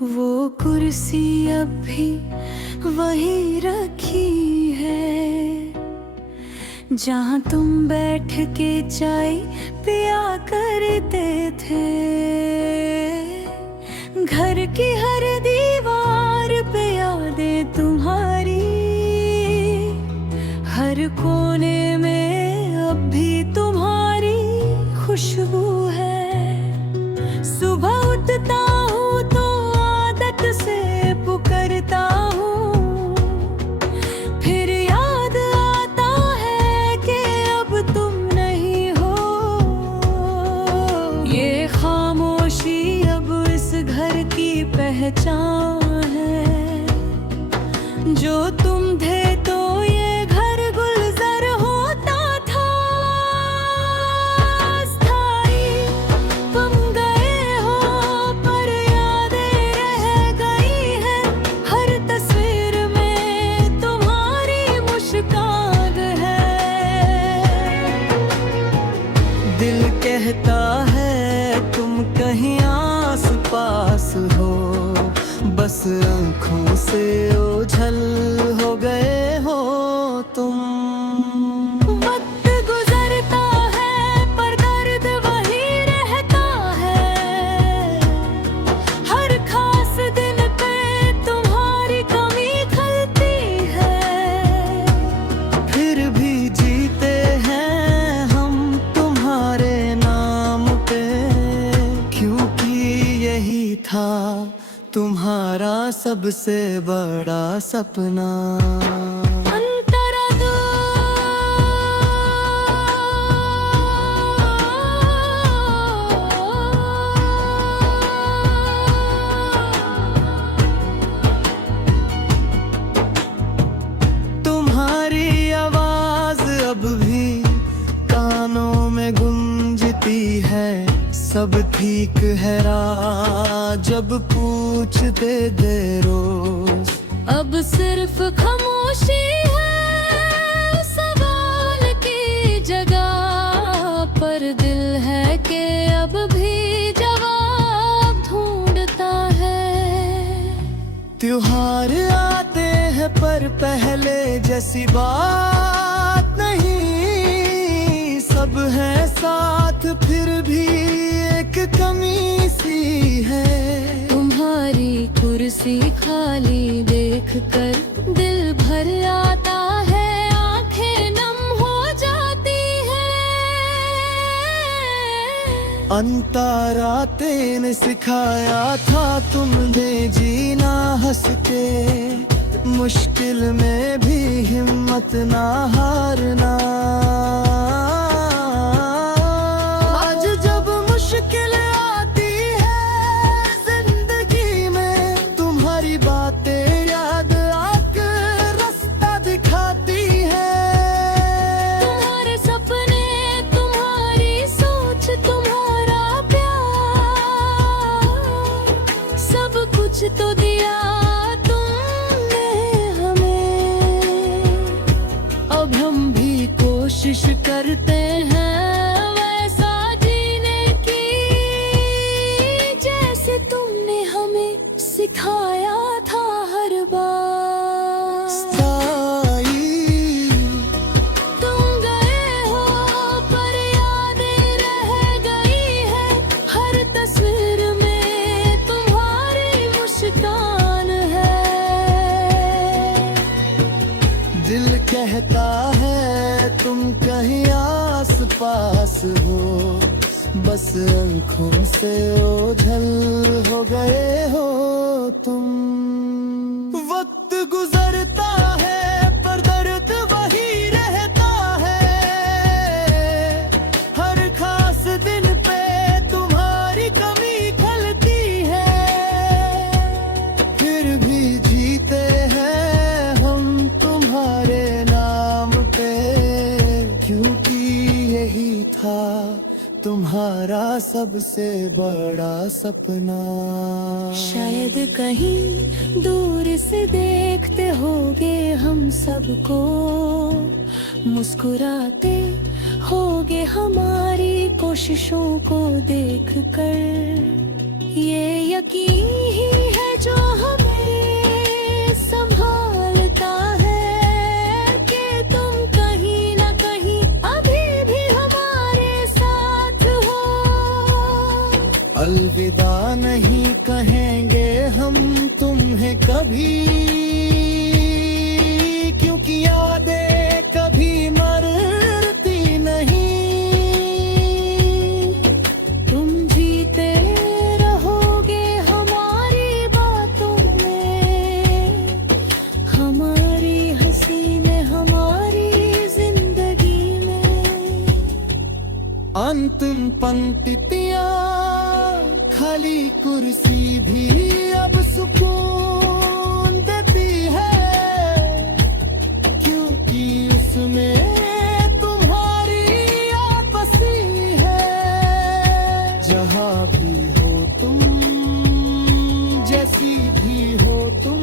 वो कुर्सी अब भी वही रखी है, जहाँ तुम बैठ के चाय पिया करते थे। घर की हर दीवार पे यादें तुम्हारी, हर कोने में अब भी तुम्हारी खुशबू है। सुबह उठता हूँ तो आदत से पुकारता हूँ, फिर याद आता है कि अब तुम नहीं हो। ये खामोशी अब इस घर की पहचान है, जो तुम थे तो ये घर गुलजार होता था। स्थायी तुम गए हो पर यादें रह गई हैं, हर तस्वीर में तुम्हारी मुस्कान है। दिल कहता है तुम कहीं आस पास हो, बस आँखों से ओझल हो गए हो तुम। वक्त गुजरता है पर दर्द वही रहता है, हर खास दिन पे तुम्हारी कमी खलती है। फिर भी जीते हैं हम तुम्हारे नाम पे, क्योंकि यही था तुम्हारा सबसे बड़ा सपना। तुम्हारी आवाज अब भी कानों में गूंजती है, सब ठीक है रात जब पूछते दे रोज। अब सिर्फ खामोशी है सवाल की जगह पर, दिल है कि अब भी जवाब ढूंढता है। त्योहार आते हैं पर पहले जैसी बात नहीं, सब है साथ फिर भी एक कमी सी है। तुम्हारी कुर्सी खाली देखकर दिल भर आता है, आंखें नम हो जाती है। अंतराते ने सिखाया था तुमने जीना हंस के, मुश्किल में भी हिम्मत ना हारना। तो दिया तुमने हमें, अब हम भी कोशिश करते हैं वैसा जीने की, जैसे तुमने हमें सिखाया था हर बार। स्थायी तुम गए हो पर यादें रह गई है, हर तस्वीर में दिल कहता है तुम कहीं आस पास हो, बस आँखों से ओझल हो गए हो तुम। वक्त गुजरता है पर दर्द वही रहता है, हर खास दिन पे तुम्हारी कमी खलती है। फिर भी जीते हैं हम तुम्हारे नाम पे, क्योंकि यही था तुम्हारा सबसे बड़ा सपना। शायद कहीं दूर से देखते होगे हम सबको, मुस्कुराते होगे हमारी कोशिशों को देखकर। ये यकीन ही है कभी, क्योंकि यादें कभी मरती नहीं। तुम जीते रहोगे हमारी बातों में, हमारी हंसी में, हमारी जिंदगी में। अंतिम पंक्तियाँ खाली कुर्सी भी अब सुकून देती है, क्योंकि उसमें तुम्हारी याद बसी है। जहाँ भी हो तुम, जैसी भी हो तुम,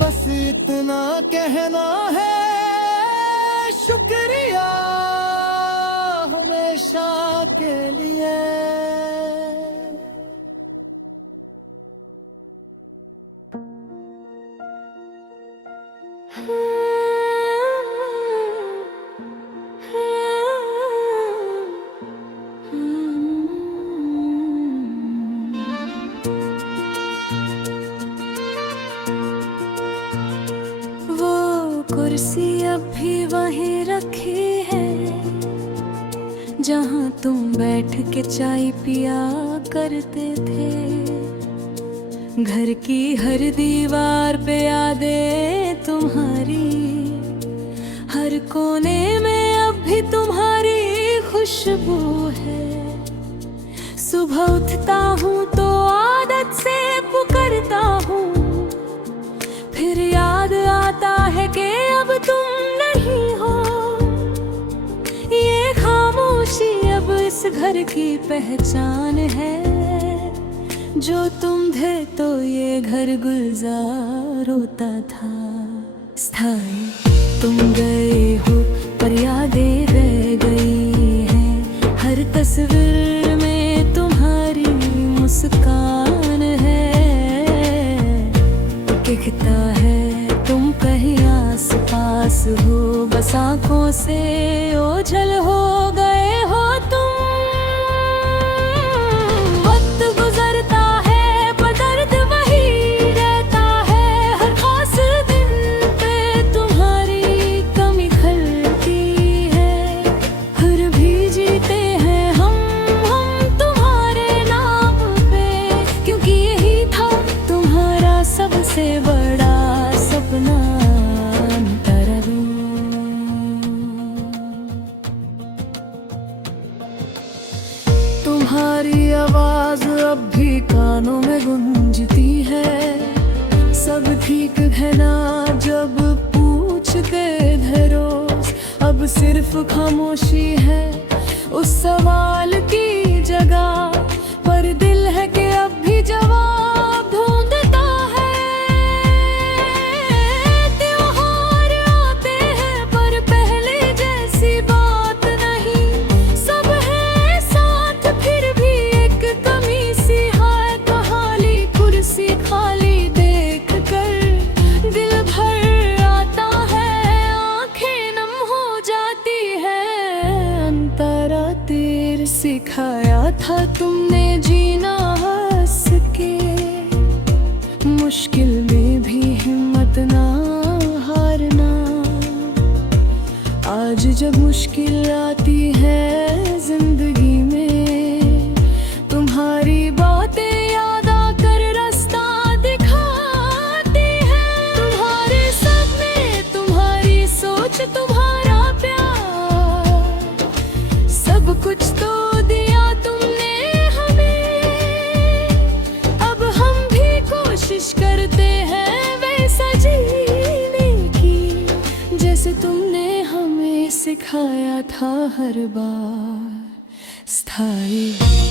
बस इतना कहना है, शुक्रिया हमेशा के लिए। वो कुर्सी अब भी वहीं रखी है, जहाँ तुम बैठ के चाय पिया करते थे। घर की हर दीवार पे यादें तुम्हारी, हर कोने में अब भी तुम्हारी खुशबू है। सुबह उठता हूँ तो आदत से पुकारता हूँ, फिर याद आता है कि अब तुम नहीं हो। ये खामोशी अब इस घर की पहचान है, जो तुम थे तो ये घर गुलजार होता था स्थायी। तुम गए हो पर यादें रह गई हैं, हर तस्वीर में तुम्हारी मुस्कान है। दिखता है तुम कहीं आस पास हो, बस आँखों से ओझल हो गए हो तुम। वक्त गुजरता है पर दर्द वही रहता है, हर खास दिन पे तुम्हारी कमी खलती है। फिर भी जीते हैं हम तुम्हारे नाम पे, क्योंकि यही था तुम्हारा सबसे बड़ा सपना। तुम्हारी आवाज अब भी कानों में गूंजती है, सब ठीक है ना जब पूछते थे रोज। अब सिर्फ खामोशी है उस सवाल की जगह, पर दिल है कि अब भी जवाब ढूंढता है। त्योहार आते हैं पर पहले जैसी बात नहीं, सब है साथ फिर भी एक कमी सी है। कहाली कुर्सी खाली देख कर दिल भर आता है, आंखें नम हो जाती है। अंतरा तेर सिखाया था तुमने जीना हंस के, मुश्किल में भी हिम्मत ना हारना। आज जब मुश्किल आती है जिंदगी में, तुम्हारी बातें याद आकर रास्ता दिखाती है। तुम्हारे सपने, तुम्हारी सोच, तुम्हारा प्यार, सब कुछ तो दिया तुमने हमें। अब हम भी कोशिश करते हैं वैसा जीने की, जैसे तुमने हमें सिखाया था हर बार स्थायी।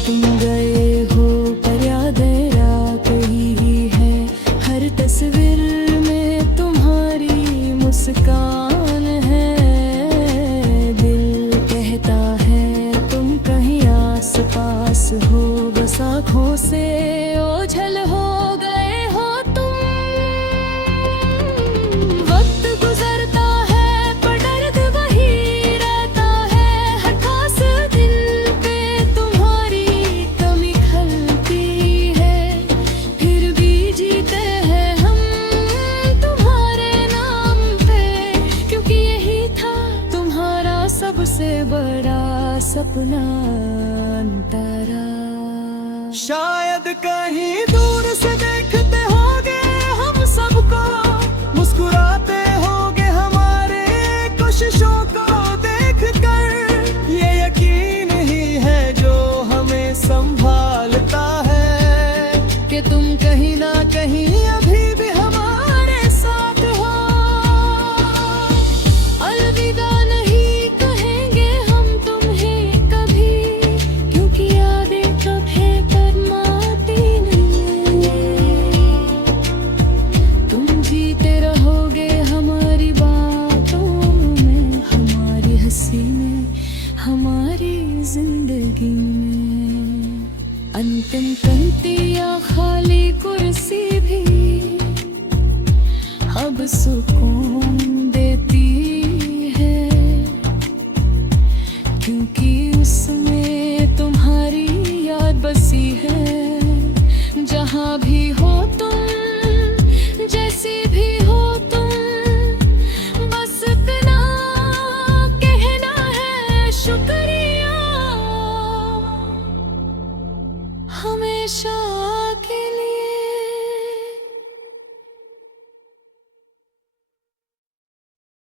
तुम गए हो पर यादें रह गई है, हर तस्वीर में तुम्हारी मुस्कान है। दिल कहता है तुम कहीं आस पास हो, बस आँखों से ओझल हो गए हो तुम। वक्त गुजरता है पर दर्द वही रहता है, हर खास दिल पे तुम्हारी कमी खलती है। फिर भी अपना अंतरा। शायद कहीं दूर से देखते होंगे हम सबको, मुस्कुराते होंगे हमारे कोशिशों को देखकर। ये यकीन ही है जो हमें संभालता है कि तुम कहीं ना कहीं अभी भी हमारे साथ हो। अलविदा नहीं कहेंगे हम तुम्हें कभी, क्योंकि यादें कब है पर माती नहीं। तुम जीते रहोगे हमारी बातों में, हमारी हंसी में, हमारी जिंदगी में। अंतिम पंक्ति या खाली कुर्सी भी अब सुकून देती है, क्योंकि उसमें तुम्हारी याद बसी है। जहाँ भी